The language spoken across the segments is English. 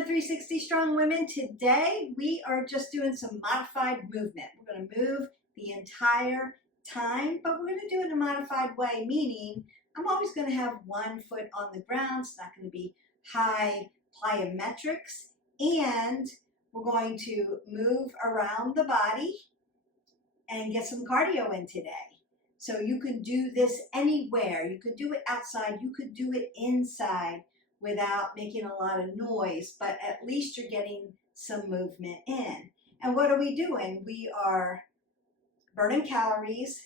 to 360 Strong Women. Today we are just doing some modified movement. We're going to move the entire time, but we're going to do it in a modified way, meaning I'm always going to have one foot on the ground. It's not going to be high plyometrics, and we're going to move around the body and get some cardio in today. So you can do this anywhere. You could do it outside. You could do it inside without making a lot of noise, but at least you're getting some movement in. And what are we doing? We are burning calories.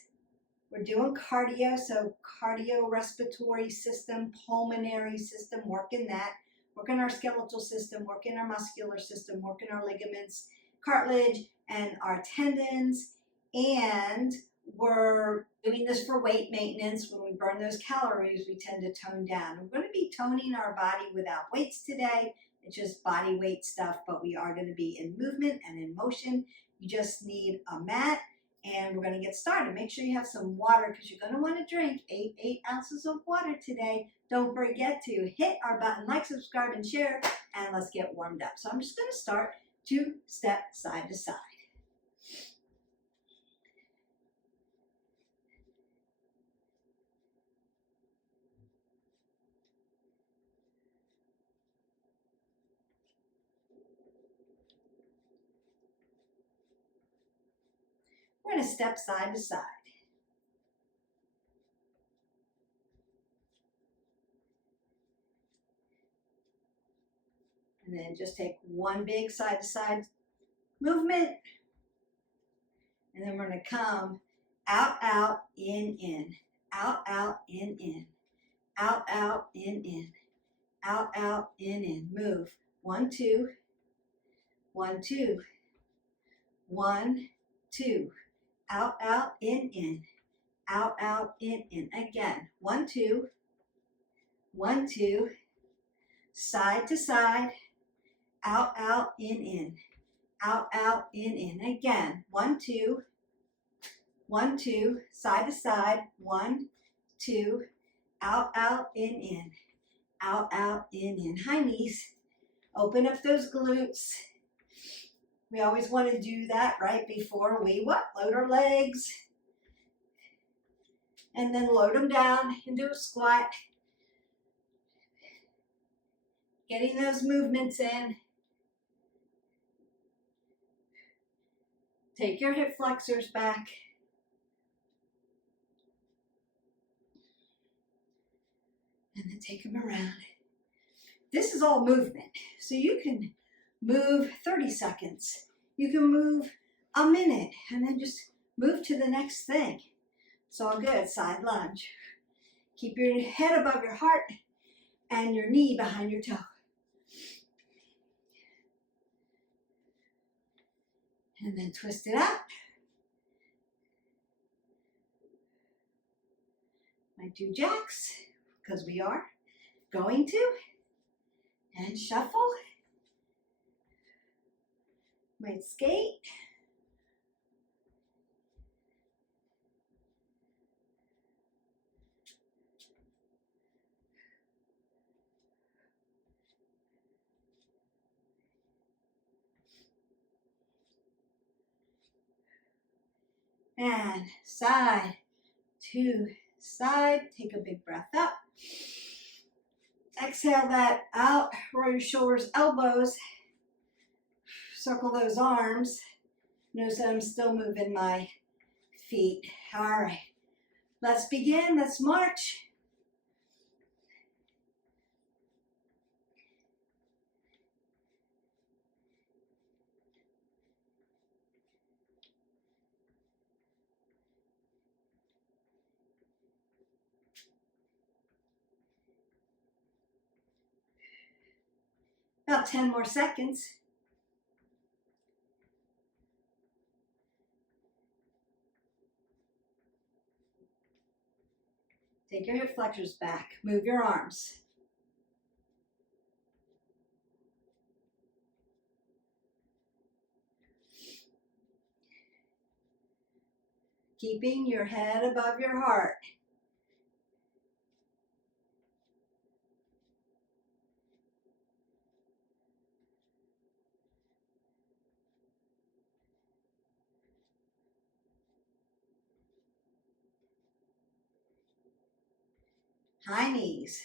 We're doing cardio, so cardiorespiratory system, pulmonary system, working that, working our skeletal system, working our muscular system, working our ligaments, cartilage, and our tendons. And we're doing this for weight maintenance. When we burn those calories, we tend to tone down. We're going to be toning our body without weights today. It's just body weight stuff, but we are going to be in movement and in motion. You just need a mat, and we're going to get started. Make sure you have some water because you're going to want to drink 8 ounces of water today. Don't forget to hit our button, like, subscribe, and share, and let's get warmed up. So I'm just going to start 2-step side to side. We're going to step side to side. And then just take one big side to side movement. And then we're going to come out, out, in, out, out, in, out, out, in, out, out, in. Move. 1, 2, 1, 2, 1, 2. Out, out, in, out, out, in. Again, 1, 2, 1, 2, side to side, out, out, in, out, out, in. Again, 1, 2, 1, 2, side to side, 1, 2, out, out, in, out, out, in. High knees, open up those glutes. We always want to do that right before we load our legs. And then load them down into a squat. Getting those movements in. Take your hip flexors back. And then take them around. This is all movement. So you can move 30 seconds. You can move a minute and then just move to the next thing. It's all good. Side lunge. Keep your head above your heart and your knee behind your toe. And then twist it out. Might do jacks because we are going to. And shuffle. Might skate. And side to side. Take a big breath up. Exhale that out. Roll your shoulders, elbows. Circle those arms. Notice that I'm still moving my feet. All right. Let's begin. Let's march. About 10 more seconds. Take your hip flexors back. Move your arms. Keeping your head above your heart. High knees.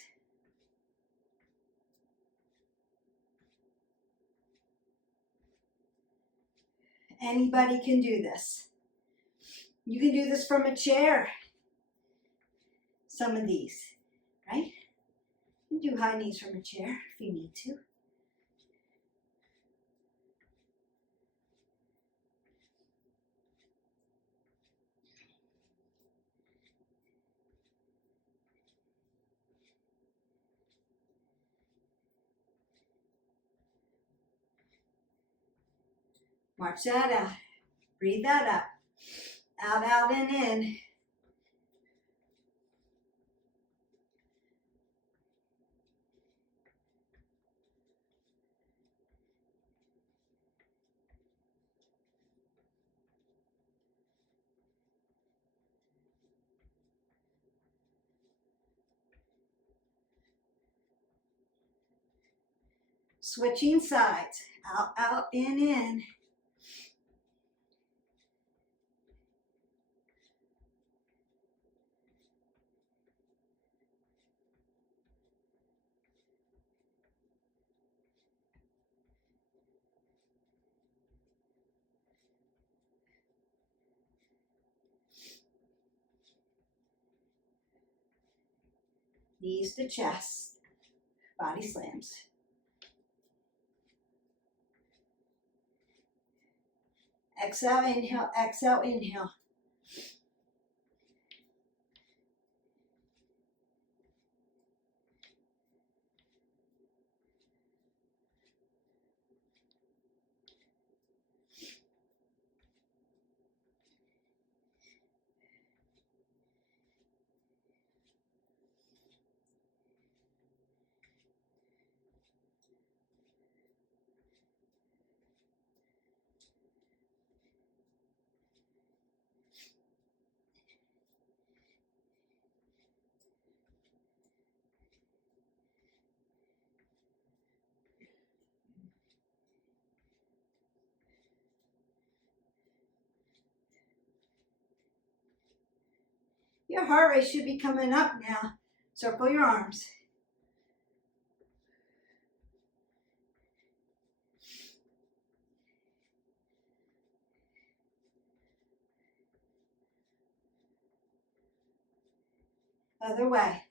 Anybody can do this. You can do this from a chair. Some of these, right? You can do high knees from a chair if you need to. March that out. Breathe that up. Out, out, and in. Switching sides. Out, out, in. Knees to chest. Body slams. Exhale, inhale, exhale, inhale. Your heart rate should be coming up now. Circle your arms. Other way.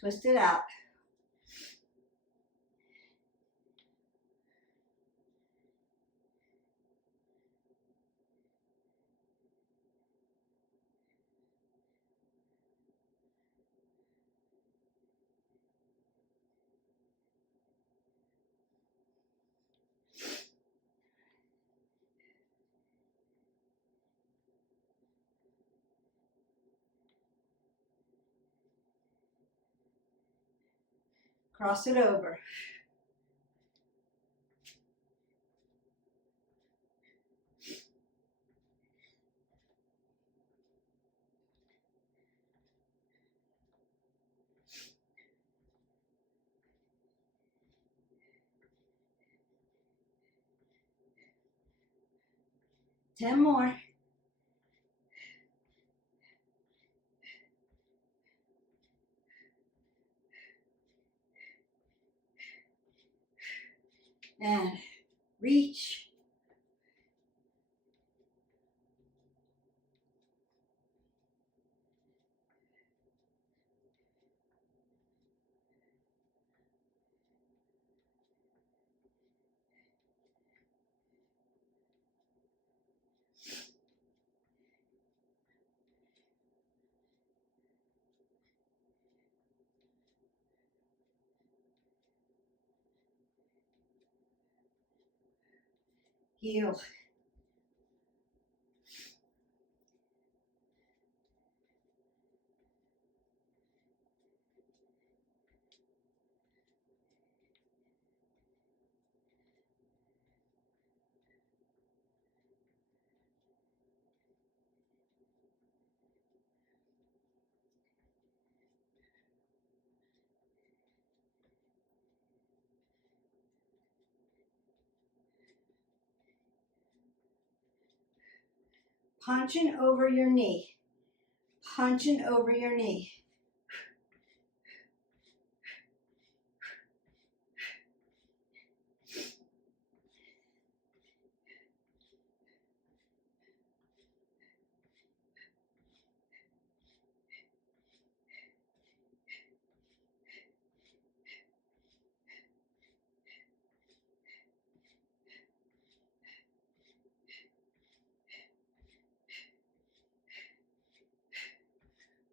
Twist it out. Cross it over. Ten more. And reach. Heel. Punching over your knee. Punching over your knee.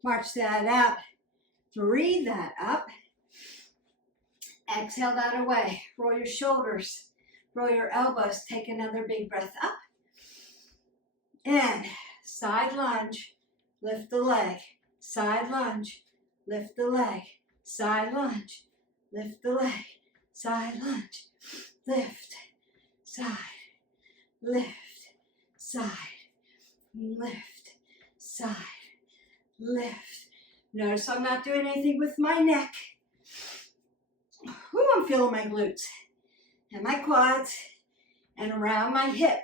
March that out. Breathe that up. Exhale that away. Roll your shoulders. Roll your elbows. Take another big breath up. And side lunge. Lift the leg. Side lunge. Lift the leg. Side lunge. Lift the leg. Side lunge. Lift. Side. Lift. Side. Lift. Side. Lift. Notice I'm not doing anything with my neck. Ooh, I'm feeling my glutes and my quads and around my hip.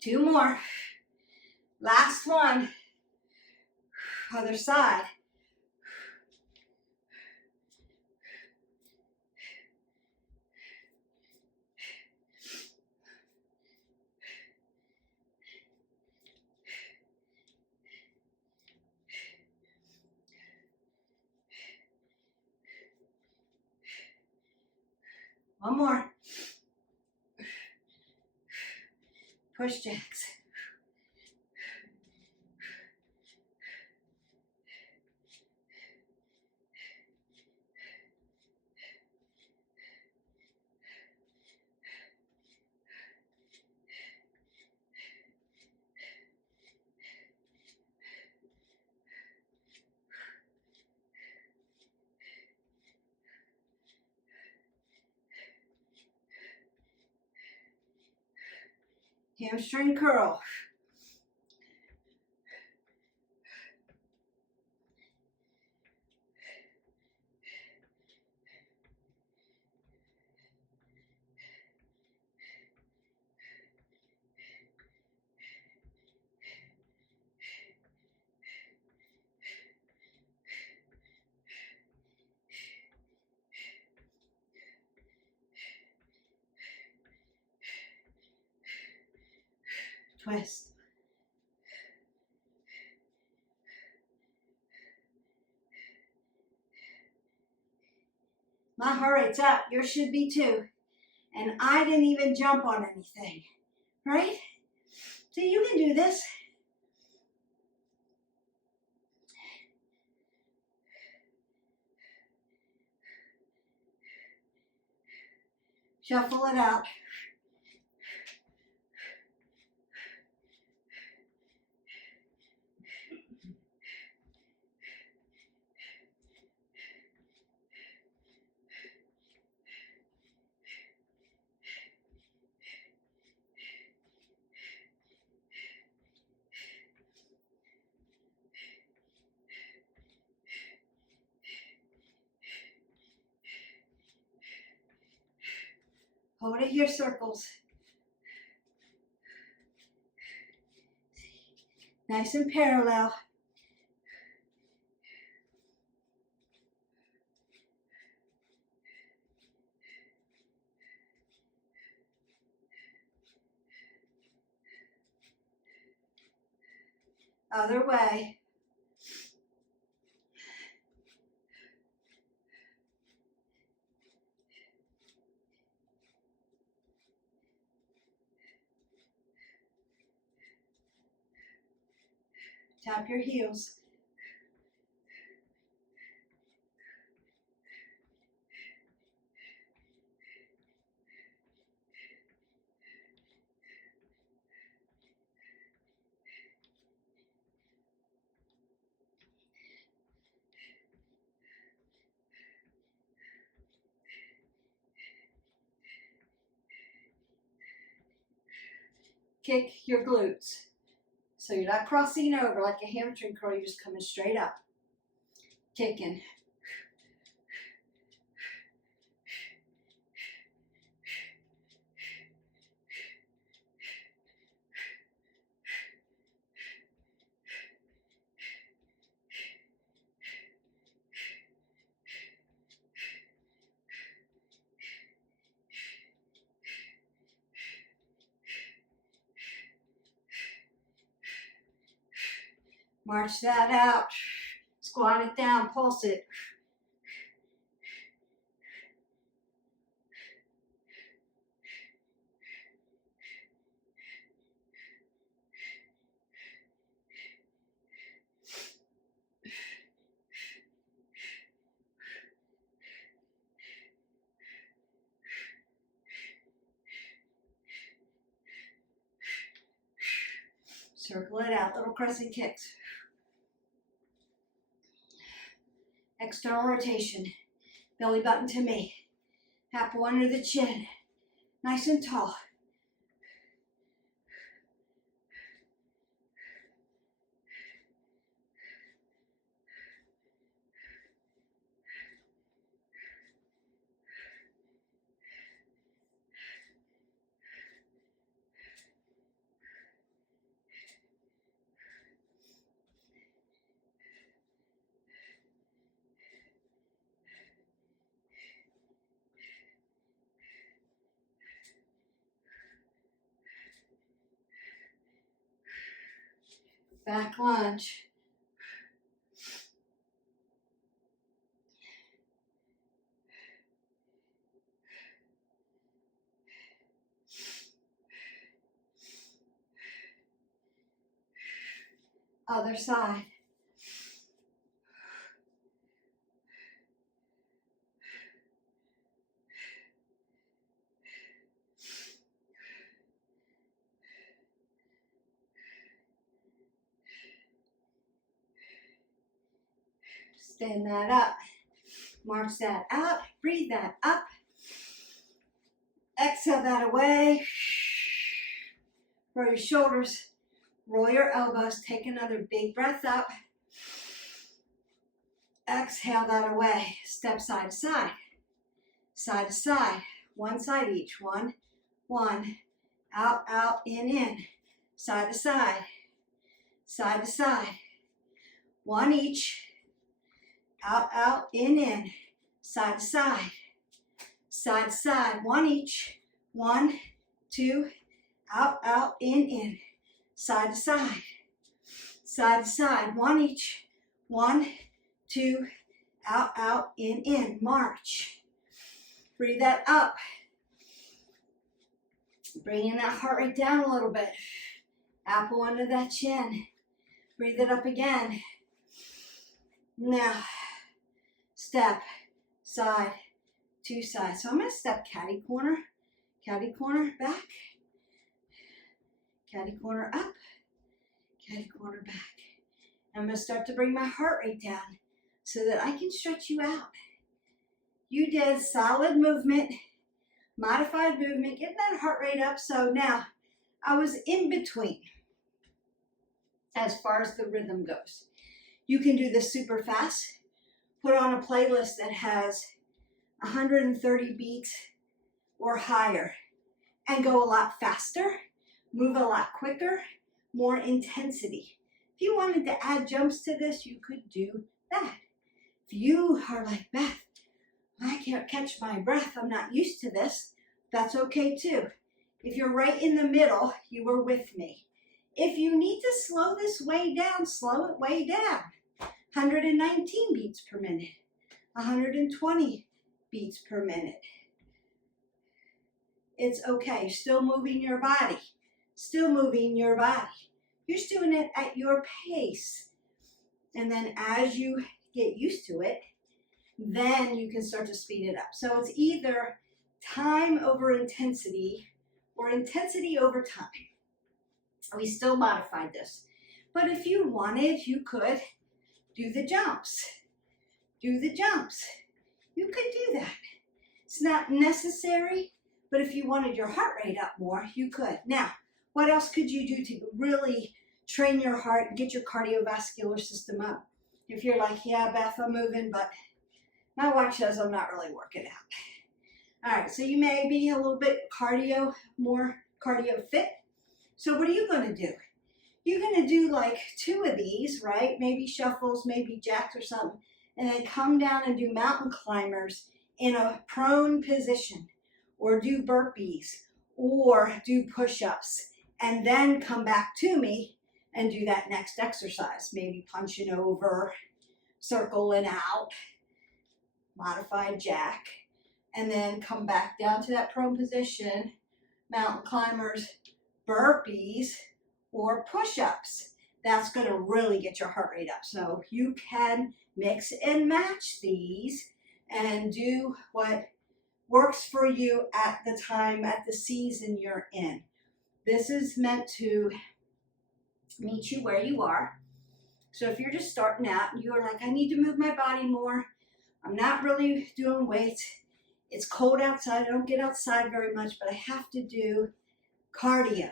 Two more. Last one. Other side. One more. Push jacks. Hamstring curl. Twist. My heart rate's up. Yours should be too. And I didn't even jump on anything, right? So you can do this. Shuffle it out. Hold it here, circles. Nice and parallel. Other way. Tap your heels. Kick your glutes. So you're not crossing over like a hamstring curl, you're just coming straight up. Kicking. March that out. Squat it down, pulse it. Circle it out, little crescent kicks. External rotation, belly button to me. Apple under the chin, nice and tall. Back lunge. Other side. Stand that up. March that out. Breathe that up. Exhale that away. Roll your shoulders. Roll your elbows. Take another big breath up. Exhale that away. Step side to side. Side to side. One side each. One. Out, out, in. Side to side. Side to side. One each. Out, out, in. Side to side. Side to side. One each. 1, 2. Out, out, in. Side to side. Side to side. One each. 1, 2. Out, out, in. March. Breathe that up. Bringing that heart rate down a little bit. Apple under that chin. Breathe it up again. Now, step, side, to side. So I'm going to step catty corner, back, catty corner up, catty corner back. I'm going to start to bring my heart rate down so that I can stretch you out. You did solid movement, modified movement, getting that heart rate up. So now I was in between as far as the rhythm goes. You can do this super fast. Put on a playlist that has 130 beats or higher and go a lot faster, move a lot quicker, more intensity. If you wanted to add jumps to this, you could do that. If you are like, Beth, I can't catch my breath, I'm not used to this, that's okay too. If you're right in the middle, you were with me. If you need to slow this way down, slow it way down. 119 beats per minute, 120 beats per minute. It's okay, you're still moving your body, still moving your body. You're just doing it at your pace. And then as you get used to it, then you can start to speed it up. So it's either time over intensity or intensity over time. We still modified this. But if you wanted, you could do the jumps. Do the jumps. You could do that. It's not necessary, but if you wanted your heart rate up more, you could. Now, what else could you do to really train your heart and get your cardiovascular system up? If you're like, yeah, Beth, I'm moving, but my watch says I'm not really working out. All right, so you may be a little bit more cardio fit. So what are you going to do? You're going to do like 2 of these, right? Maybe shuffles, maybe jacks or something, and then come down and do mountain climbers in a prone position, or do burpees, or do push-ups, and then come back to me and do that next exercise. Maybe punching over, circling out, modified jack, and then come back down to that prone position, mountain climbers, burpees, or push-ups. That's going to really get your heart rate up. So you can mix and match these and do what works for you at the time, at the season you're in. This is meant to meet you where you are. So if you're just starting out and you're like, I need to move my body more, I'm not really doing weights, it's cold outside, I don't get outside very much, but I have to do cardio.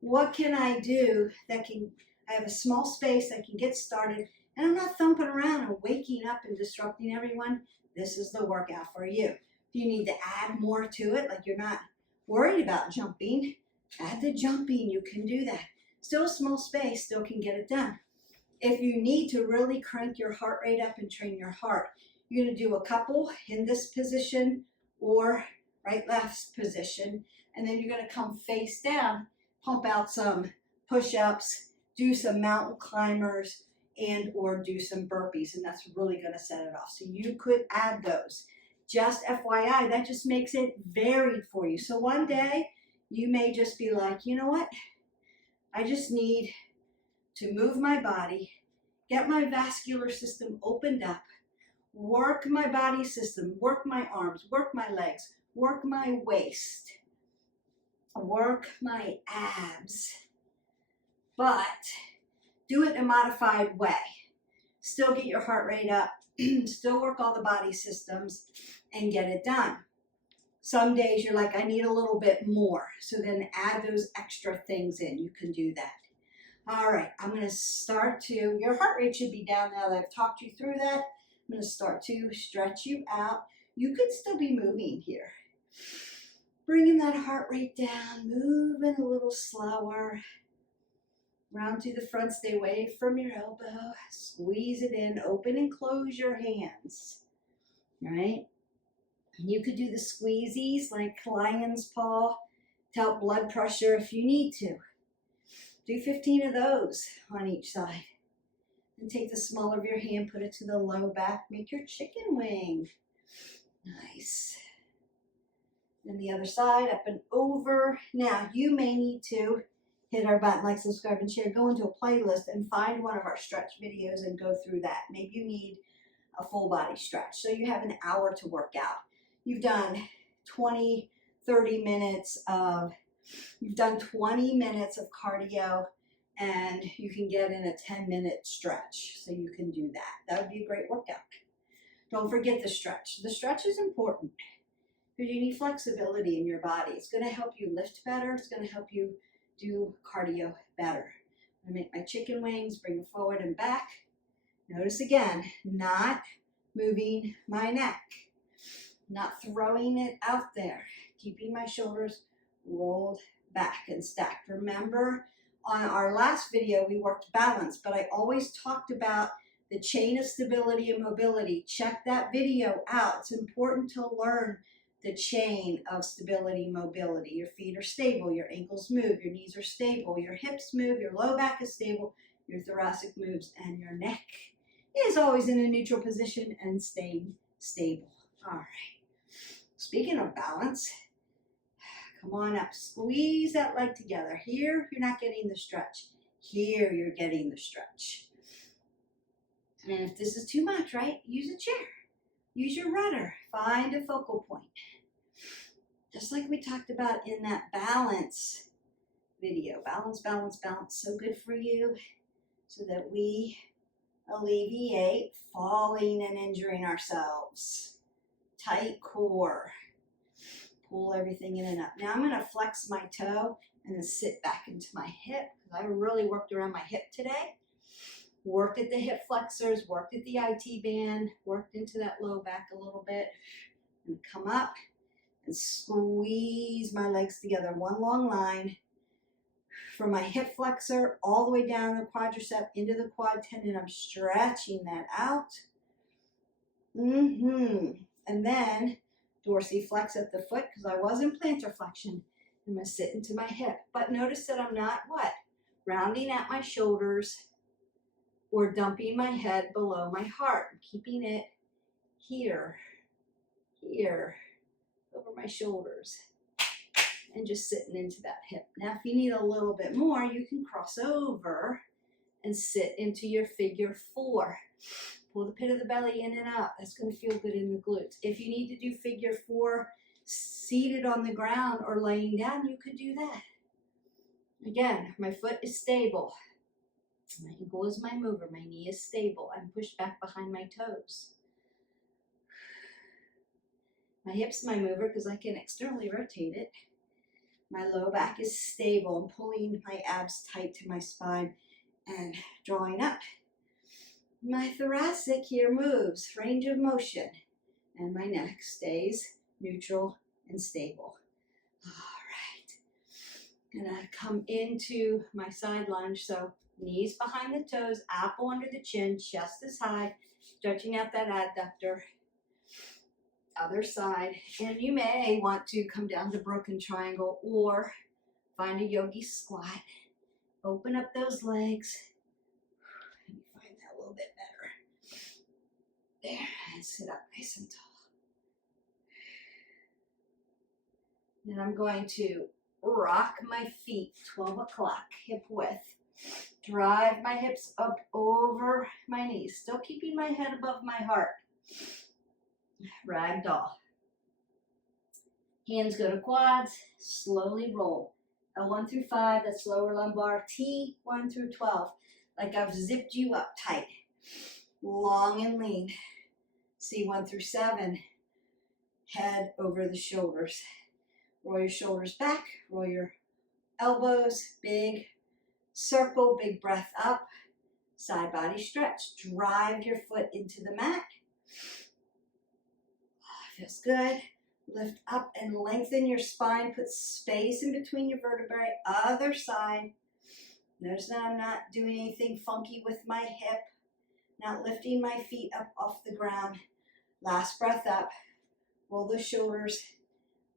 What can I do that can, I have a small space, I can get started, and I'm not thumping around and waking up and disrupting everyone? This is the workout for you. If you need to add more to it, like you're not worried about jumping, add the jumping, you can do that. Still a small space, still can get it done. If you need to really crank your heart rate up and train your heart, you're going to do a couple in this position or right-left position, and then you're going to come face down, pump out some push-ups, do some mountain climbers, and or do some burpees, and that's really going to set it off. So you could add those. Just FYI, that just makes it varied for you. So one day, you may just be like, you know what? I just need to move my body, get my vascular system opened up, work my body system, work my arms, work my legs, work my waist, work my abs, but do it in a modified way. Still get your heart rate up, still work all the body systems, and get it done. Some days you're like, I need a little bit more. So then add those extra things in. You can do that. All right, I'm going to start to, your heart rate should be down now that I've talked you through that. I'm going to start to stretch you out. You could still be moving here. Bringing that heart rate down, moving a little slower. Round to the front, stay away from your elbow. Squeeze it in, open and close your hands. All right? You could do the squeezies like lion's paw to help blood pressure if you need to. Do 15 of those on each side. And take the small of your hand, put it to the low back, make your chicken wing. Nice. And the other side, up and over. Now, you may need to hit our button, like, subscribe, and share. Go into a playlist and find one of our stretch videos and go through that. Maybe you need a full body stretch. So you have an hour to work out. You've done 20, 30 minutes of, you've done 20 minutes of cardio, and you can get in a 10-minute stretch. So you can do that. That would be a great workout. Don't forget the stretch. The stretch is important because you need flexibility in your body. It's going to help you lift better. It's going to help you do cardio better. I'm going to make my chicken wings, bring them forward and back. Notice again, not moving my neck, not throwing it out there, keeping my shoulders rolled back and stacked. Remember, on our last video, we worked balance, but I always talked about the chain of stability and mobility. Check that video out. It's important to learn the chain of stability and mobility. Your feet are stable, your ankles move, your knees are stable, your hips move, your low back is stable, your thoracic moves, and your neck is always in a neutral position and staying stable. All right. Speaking of balance, come on up. Squeeze that leg together. Here, you're not getting the stretch. Here, you're getting the stretch. And if this is too much, right, use a chair. Use your rudder. Find a focal point. Just like we talked about in that balance video. Balance, balance, balance. So good for you so that we alleviate falling and injuring ourselves. Tight core. Pull everything in and up. Now I'm going to flex my toe and then sit back into my hip. I really worked around my hip today. Worked at the hip flexors, worked at the IT band, worked into that low back a little bit. And come up and squeeze my legs together. One long line from my hip flexor all the way down the quadricep into the quad tendon. I'm stretching that out. And then dorsiflex at the foot because I was in plantar flexion. I'm going to sit into my hip. But notice that I'm not what? grounding at my shoulders or dumping my head below my heart, keeping it here, here, over my shoulders, and just sitting into that hip. Now, if you need a little bit more, you can cross over and sit into your figure 4. Pull the pit of the belly in and out. That's going to feel good in the glutes. If you need to do figure 4 seated on the ground or laying down, you could do that. Again, my foot is stable. My ankle is my mover. My knee is stable. I'm pushed back behind my toes. My hip's my mover because I can externally rotate it. My low back is stable. I'm pulling my abs tight to my spine and drawing up. My thoracic here moves, range of motion, and my neck stays neutral and stable. All right. Gonna come into my side lunge, so knees behind the toes, apple under the chin, chest is high, stretching out that adductor. Other side, and you may want to come down to broken triangle or find a yogi squat. Open up those legs. Let me find that a little bit better. There, and sit up nice and tall. Then I'm going to rock my feet 12 o'clock, hip width. Drive my hips up over my knees, still keeping my head above my heart. Ragdoll. Hands go to quads, slowly roll. L1 through 5, that's lower lumbar. T1 through 12, like I've zipped you up tight. Long and lean. C1 through 7, head over the shoulders. Roll your shoulders back, roll your elbows, big circle, big breath up. Side body stretch. Drive your foot into the mat. Feels good. Lift up and lengthen your spine. Put space in between your vertebrae. Other side. Notice that I'm not doing anything funky with my hip. Not lifting my feet up off the ground. Last breath up. Roll the shoulders.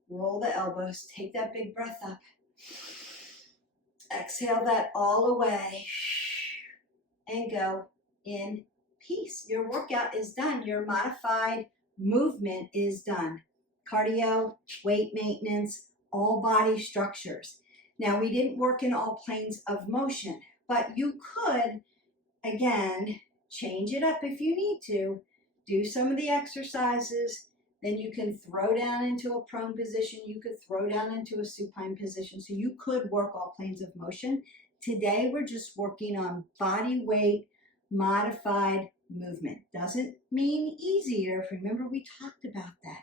Roll the elbows. Take that big breath up. Exhale that all away. And go in peace. Your workout is done. Your modified movement is done. Cardio, weight maintenance, all body structures. Now, we didn't work in all planes of motion, but you could, again, change it up if you need to. Do some of the exercises, then you can throw down into a prone position. You could throw down into a supine position. So you could work all planes of motion. Today, we're just working on body weight, modified movement. Doesn't mean easier. Remember, we talked about that.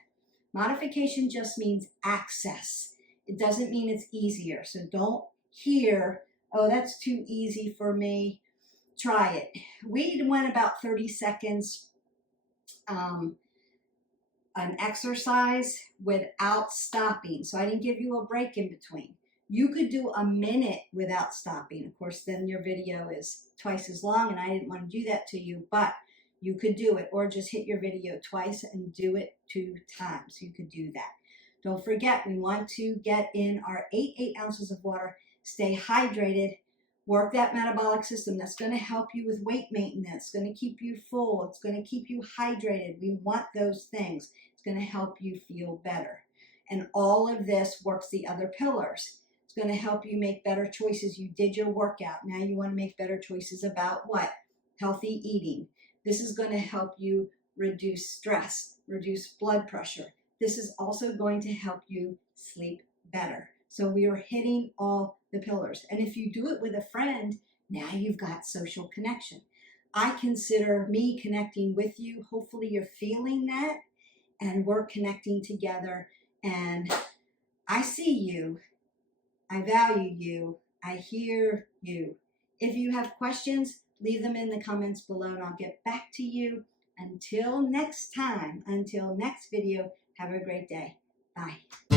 Modification just means access. It doesn't mean it's easier. So don't hear, oh, that's too easy for me. Try it. We went about 30 seconds an exercise without stopping. So I didn't give you a break in between. You could do a minute without stopping. Of course, then your video is twice as long, and I didn't want to do that to you, but you could do it, or just hit your video twice and do it 2 times. You could do that. Don't forget, we want to get in our 8 ounces of water, stay hydrated, work that metabolic system. That's going to help you with weight maintenance. It's going to keep you full. It's going to keep you hydrated. We want those things. It's going to help you feel better. And all of this works the other pillars. It's going to help you make better choices. You did your workout. Now you want to make better choices about what? Healthy eating. This is going to help you reduce stress, reduce blood pressure. This is also going to help you sleep better. So we are hitting all the pillars. And if you do it with a friend, now you've got social connection. I consider me connecting with you. Hopefully you're feeling that, and we're connecting together. And I see you. I value you. I hear you. If you have questions, leave them in the comments below and I'll get back to you. Until next time, until next video, have a great day. Bye.